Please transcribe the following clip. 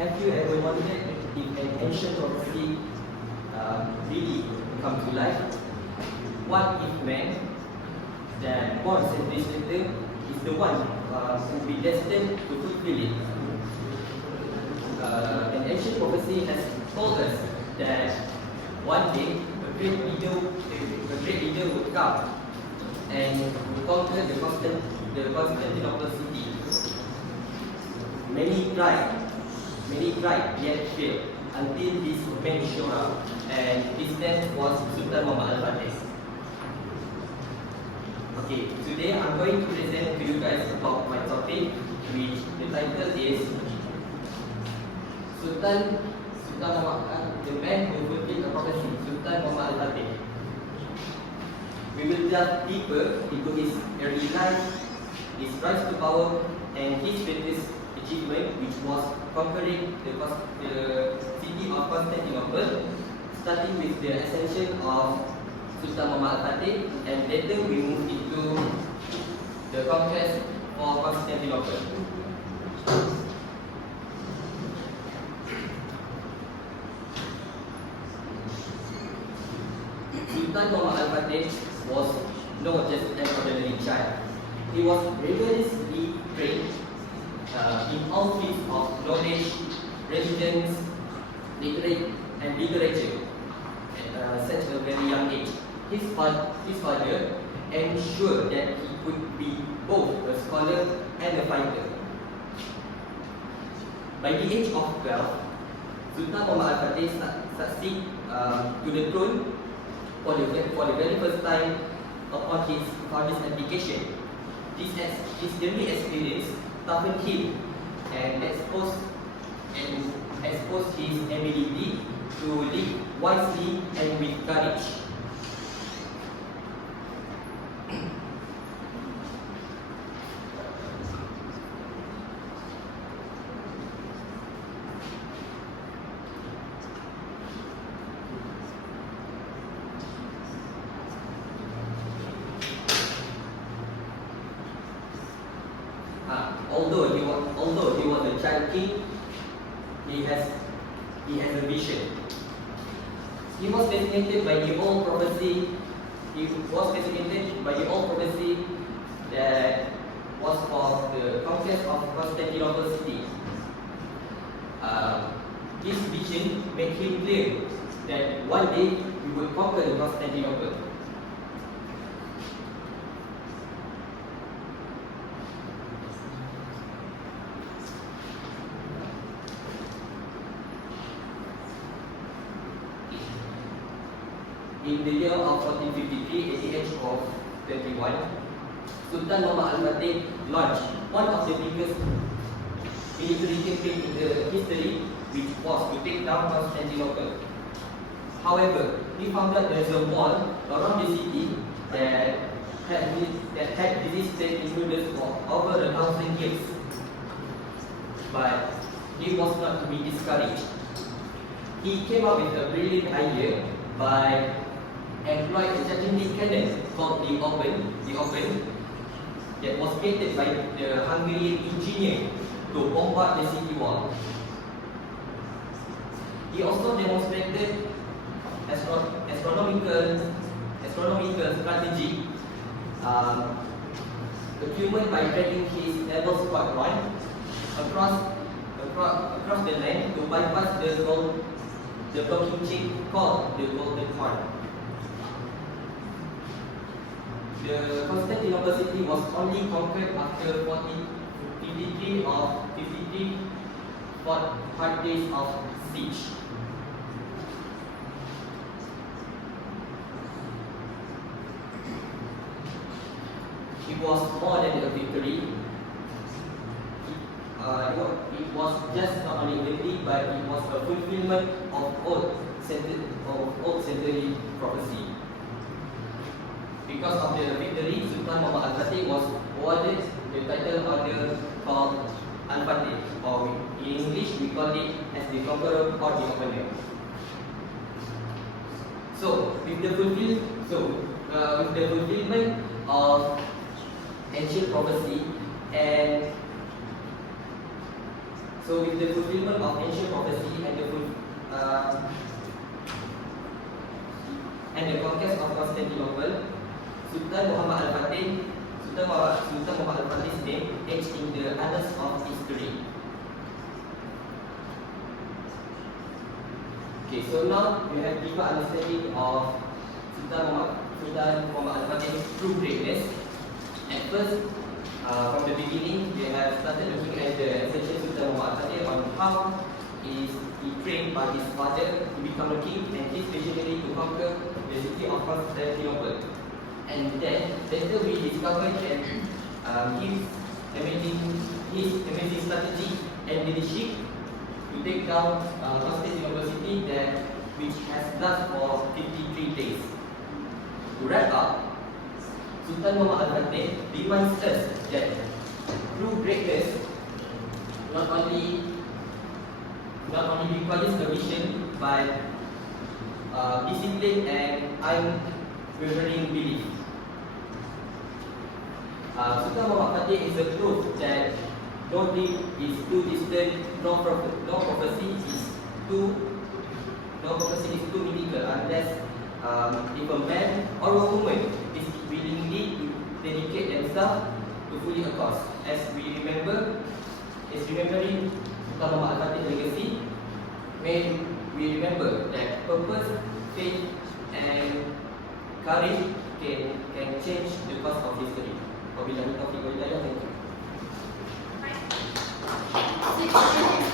Have you ever wondered if an ancient prophecy really come to life? What if man that born centuries later is the one who will be destined to fulfill it? An ancient prophecy has told us that one day a great leader would come and conquer the Constantinople city. Many tried, yet failed until this man showed up, and his name was Sultan Muhammad Al-Fatih. Okay, today I'm going to present to you guys about my topic, which the title is Sultan Muhammad, the man who fulfilled the prophecy, Sultan Muhammad Al-Fatih. We will delve deeper into his early life, his rise to power, and his greatest achievement, which was conquering the city of Constantinople, starting with the ascension of Sultan Muhammad Al-Fatih, and later we move into the conquest for Constantinople. Sultan Muhammad Al-Fatih was not just an ordinary child. He was rigorously trained in all fields of knowledge, religions, literature at such a very young age. His father ensured that he could be both a scholar and a fighter. By the age of 12, Sultan Muhammad Al-Fatih succeeded to the throne for the very first time upon his father's abdication. This early experience toughened him and exposed his ability to live wisely and with courage. Although he was a child king, he has a vision. He was fascinated by the old prophecy. That was for the conquest of Constantinople city. This vision made him clear that one day he would conquer the Constantinople. In the year of 1453, at the age of 21, Sultan Muhammad Al-Fatih launched one of the biggest military campaigns in the history, which was to take down Constantinople. However, he found that there is a wall around the city that had resisted intruders for over 1,000 years. But he was not to be discouraged. He came up with a brilliant idea by employed a gigantic cannon called the Open, that was created by the Hungarian engineer to bombard the city wall. He also demonstrated astronomical strategy, acumen by dragging his naval squadron across the land to bypass the blocking chain called the Golden Horn. The Constantinople city was only conquered after 53 hard days of siege. It was more than a victory. It was just not only a victory, but it was a fulfillment of old century prophecy. Because of the victory, Sultan Muhammad Al-Fatih was awarded the title order called Al-Fatih, or in English we call it as the Conqueror or the Opener. With the fulfillment of ancient prophecy and So with the fulfillment of ancient prophecy and the conquest of Constantinople, Sultan Muhammad Al-Fatih's name etched in the annals of history. Okay, so now we have deeper understanding of Sultan Muhammad Al-Fatih's true greatness. At first, from the beginning, we have started looking at the essential Sultan Muhammad Al-Fatih on how he trained by his father to become a king and his visionary to conquer the city of Constantinople. And then later we discovered that his amazing strategy and leadership to take down Constantinople city which has lasted for 53 days. To wrap up, Sultan Muhammad Al-Fatih reminds us that true greatness not only requires a vision but discipline and unwavering belief. Sultan Muhammad Al-Fatih is a proof that no deed is too distant, no prophecy is too mythical unless if a man or a woman is willingly to dedicate themselves to fully a cause. As remembering Sultan Muhammad Al-Fatih's legacy, when we remember that purpose, faith, and courage can change the course of history. Wabillahi taufiq wal hidayah. Thank you.